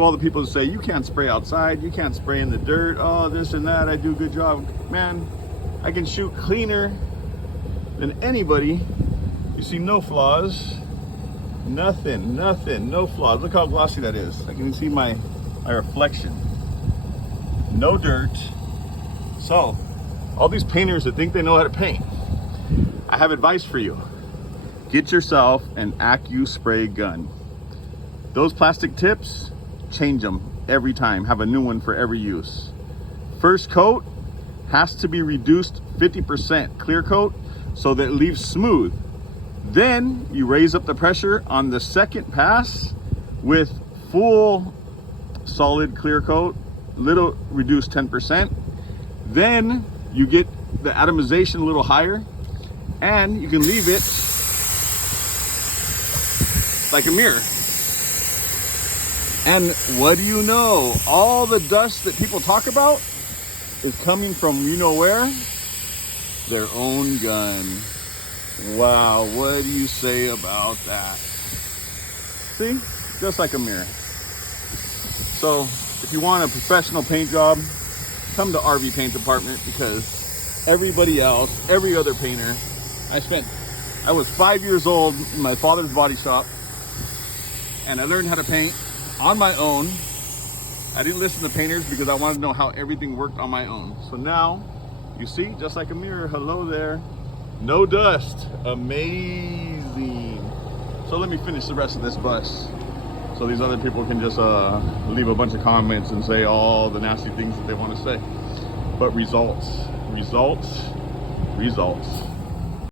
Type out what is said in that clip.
to all the people that say, you can't spray outside, you can't spray in the dirt, oh, this and that, I do a good job. Man, I can shoot cleaner than anybody. You see no flaws, nothing, no flaws. Look how glossy that is. I can see my reflection. No dirt. So, all these painters that think they know how to paint, I have advice for you. Get yourself an AccuSpray gun. Those plastic tips, change them every time. Have a new one for every use. First coat has to be reduced 50% clear coat so that it leaves smooth. Then you raise up the pressure on the second pass with full solid clear coat, little reduced 10%. Then you get the atomization a little higher, and you can leave it like a mirror. And what do you know? All the dust that people talk about is coming from, you know where? Their own gun. Wow, what do you say about that? See, just like a mirror. So if you want a professional paint job, come to RV Paint Department, because everybody else, every other painter, I was 5 years old in my father's body shop, and I learned how to paint on my own. I didn't listen to painters because I wanted to know how everything worked on my own. So now, you see, just like a mirror, hello there. No dust, amazing. So let me finish the rest of this bus, so these other people can just leave a bunch of comments and say all the nasty things that they want to say. But results, results, results.